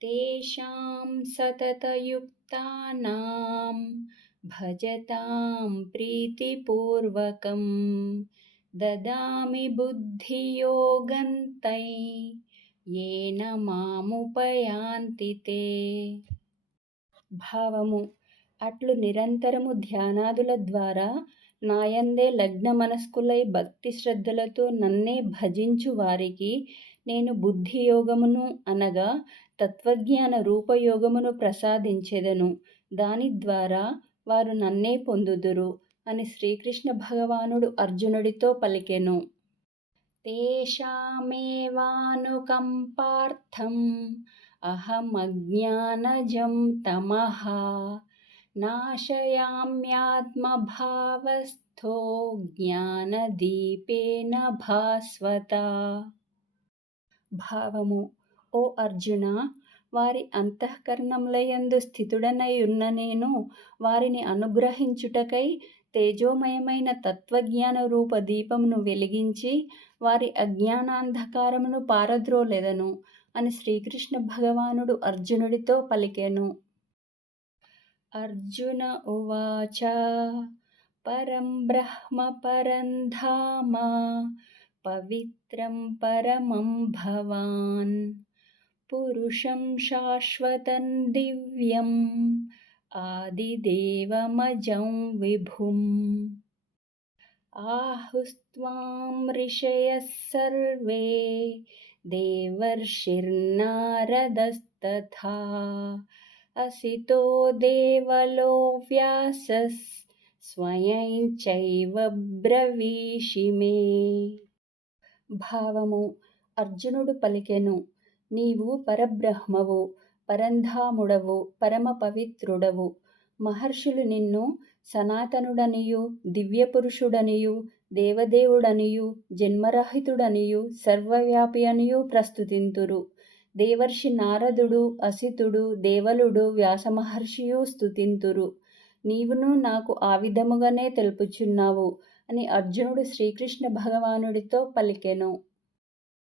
తేషాం సతతయుక్తానాం భజతాం ప్రీతిపూర్వకం దదామి బుద్ధియోగం తై ఏన మాముపయాంతి తే. భావము: అట్లు నిరంతరము ధ్యానాదుల ద్వారా నాయందే లగ్న మనస్కులై భక్తి శ్రద్ధలతో నన్నే భజించు వారికి నేను బుద్ధియోగమును అనగా తత్వజ్ఞాన రూపయోగమును ప్రసాదించెదను. దాని ద్వారా వారు నన్నే పొందుదురు అని శ్రీకృష్ణ భగవానుడు అర్జునుడితో పలికెను. తేషామేవానుకంపార్థం అహమజ్ఞానజం తమః నాశయామ్యాత్మభావస్థో జ్ఞానదీపేన భాస్వత. భావము: ఓ అర్జున, వారి అంతఃకరణములయందు స్థితుడనై ఉన్న నేను వారిని అనుగ్రహించుటకై తేజోమయమైన తత్వజ్ఞాన రూప దీపమును వెలిగించి వారి అజ్ఞానాంధకారమును పారద్రోలెదను అని శ్రీకృష్ణ భగవానుడు అర్జునుడితో పలికెను. అర్జున ఉవాచ: పరం బ్రహ్మ పరం ధామ పవిత్రం పరమం భవాన్ పురుషం శాశ్వతం దివ్యం ఆదిదేవమజం విభుం. ఆహుస్త్వాం ఋషయః సర్వే దేవర్షిర్నారదస్తథా అసితో దేవలో వ్యాసः స్వయం చైవ బ్రవీషి మే. భావము: అర్జునుడు పలికెను, నీవు పరబ్రహ్మవు, పరంధాముడవు, పరమ పవిత్రుడవు. మహర్షులు నిన్ను సనాతనుడనియు, దివ్యపురుషుడనియు, దేవదేవుడనియు, జన్మరహితుడనియు, సర్వవ్యాపి అనియు ప్రస్తుతింతురు. దేవర్షి నారదుడు, అసితుడు, దేవలుడు, వ్యాసమహర్షియు స్తుతింతురు. నీవును నాకు ఆ విధముగానే తెలుపుచున్నావు అని అర్జునుడు శ్రీకృష్ణ భగవానుడితో పలికెను.